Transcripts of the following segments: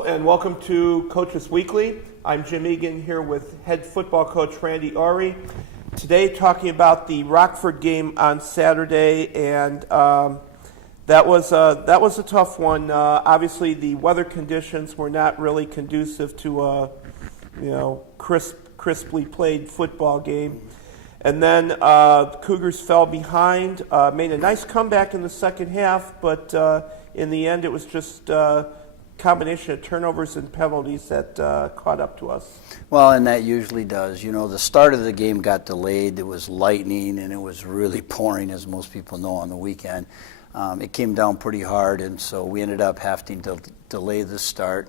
Hello and welcome to Coaches Weekly. I'm Jim Egan here with head football coach Randy Ori. Today talking about the Rockford game on Saturday, and that was a tough one. Obviously, the weather conditions were not really conducive to a crisply played football game. And then the Cougars fell behind, made a nice comeback in the second half, but in the end it was just combination of turnovers and penalties that caught up to us. Well, and that usually does. You know, the start of the game got delayed. There was lightning, and it was really pouring, as most people know, on the weekend. It came down pretty hard, and so we ended up having to delay the start.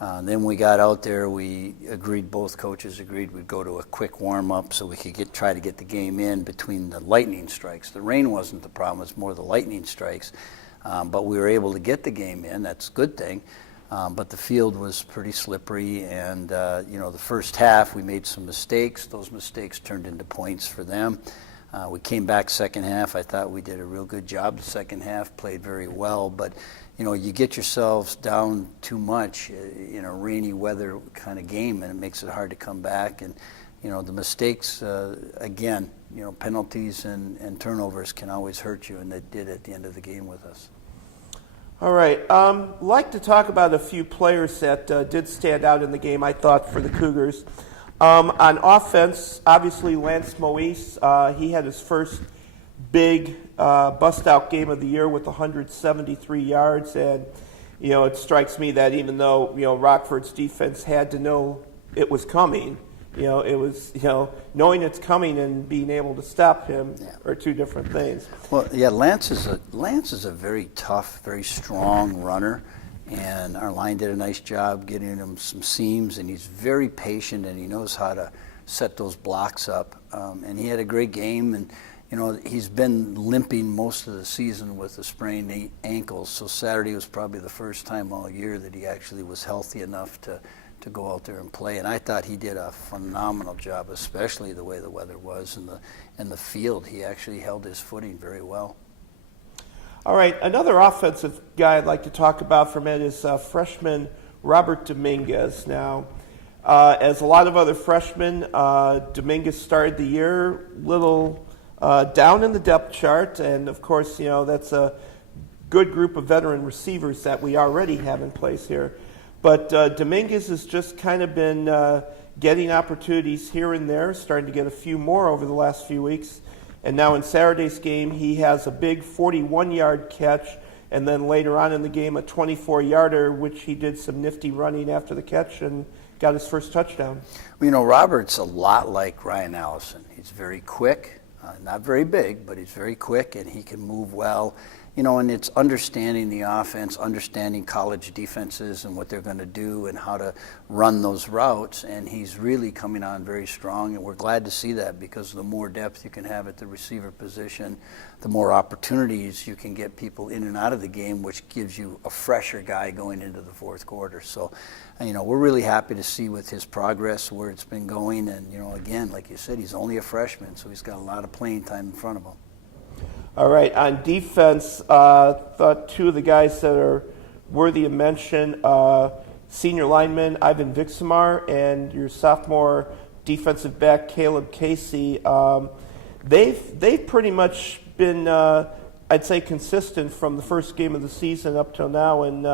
Then we got out there. Both coaches agreed we'd go to a quick warm-up so we could try to get the game in between the lightning strikes. The rain wasn't the problem. It's more the lightning strikes. But we were able to get the game in. That's a good thing. But the field was pretty slippery, and the first half we made some mistakes. Those mistakes turned into points for them. We came back second half. I thought we did a real good job the second half, played very well. But you get yourselves down too much in a rainy weather kind of game, and it makes it hard to come back. And the mistakes again, penalties and turnovers can always hurt you, and they did at the end of the game with us. All right. I'd like to talk about a few players that did stand out in the game, I thought, for the Cougars. On offense, obviously Lance Moise, he had his first big bust-out game of the year with 173 yards. And, it strikes me that even though, Rockford's defense had to know it was coming, it was, knowing it's coming and being able to stop him are two different things. Well, yeah, Lance is a very tough, very strong runner, and our line did a nice job getting him some seams, and he's very patient, and he knows how to set those blocks up. And he had a great game, and he's been limping most of the season with a sprained ankle, so Saturday was probably the first time all year that he actually was healthy enough to go out there and play, and I thought he did a phenomenal job, especially the way the weather was and the field. He actually held his footing very well. All right, another offensive guy I'd like to talk about from it is freshman Robert Dominguez. Now, as a lot of other freshmen, Dominguez started the year little down in the depth chart, and of course, that's a good group of veteran receivers that we already have in place here. But Dominguez has just kind of been getting opportunities here and there, starting to get a few more over the last few weeks. And now in Saturday's game, he has a big 41-yard catch, and then later on in the game, a 24-yarder, which he did some nifty running after the catch and got his first touchdown. Well, Robert's a lot like Ryan Allison. He's very quick, not very big, but he's very quick, and he can move well. And it's understanding the offense, understanding college defenses and what they're going to do and how to run those routes. And he's really coming on very strong, and we're glad to see that, because the more depth you can have at the receiver position, the more opportunities you can get people in and out of the game, which gives you a fresher guy going into the fourth quarter. So, we're really happy to see with his progress where it's been going. And, again, like you said, he's only a freshman, so he's got a lot of playing time in front of him. All right, on defense, thought two of the guys that are worthy of mention, senior lineman Ivan Vixamar and your sophomore defensive back Caleb Casey. They've pretty much been, I'd say, consistent from the first game of the season up till now, and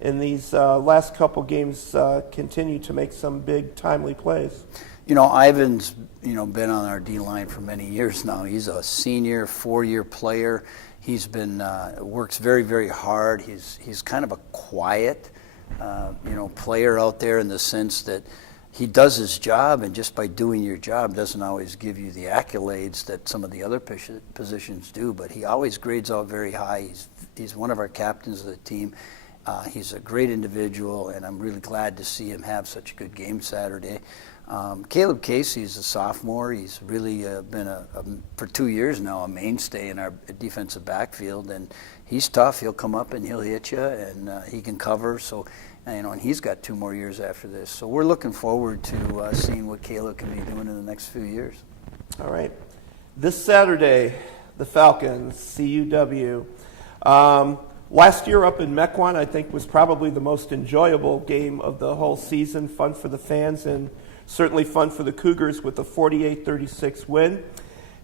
in these last couple games continue to make some big timely plays. Ivan's, been on our D-line for many years now. He's a senior, 4-year player. He's been, works very, very hard. He's kind of a quiet, player out there, in the sense that he does his job, and just by doing your job doesn't always give you the accolades that some of the other positions do, but he always grades out very high. He's one of our captains of the team. He's a great individual, and I'm really glad to see him have such a good game Saturday. Caleb Casey is a sophomore. He's really been, for 2 years now, a mainstay in our defensive backfield, and he's tough. He'll come up and he'll hit you, and he can cover. So, and he's got 2 more years after this. So we're looking forward to seeing what Caleb can be doing in the next few years. All right. This Saturday, the Falcons, CUW. Last year up in Mequon, I think, was probably the most enjoyable game of the whole season. Fun for the fans and certainly fun for the Cougars with a 48-36 win.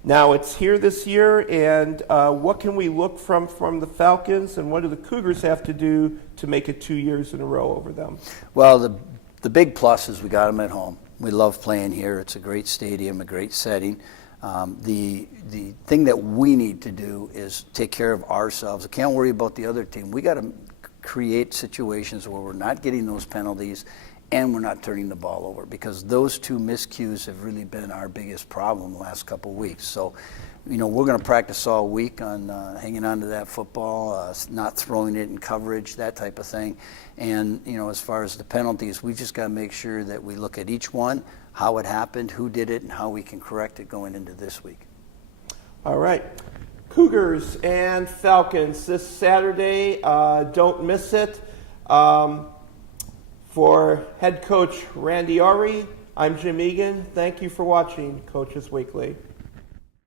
Now it's here this year, and what can we look from the Falcons, and what do the Cougars have to do to make it 2 years in a row over them? Well, the big plus is we got them at home. We love playing here. It's a great stadium, a great setting. The thing that we need to do is take care of ourselves. We can't worry about the other team. We got to create situations where we're not getting those penalties and we're not turning the ball over, because those two miscues have really been our biggest problem the last couple of weeks. So, we're going to practice all week on hanging on to that football, not throwing it in coverage, that type of thing. And, as far as the penalties, we just got to make sure that we look at each one, how it happened, who did it, and how we can correct it going into this week. All right. Cougars and Falcons this Saturday. Don't miss it. For head coach Randy Ari, I'm Jim Egan. Thank you for watching Coaches Weekly.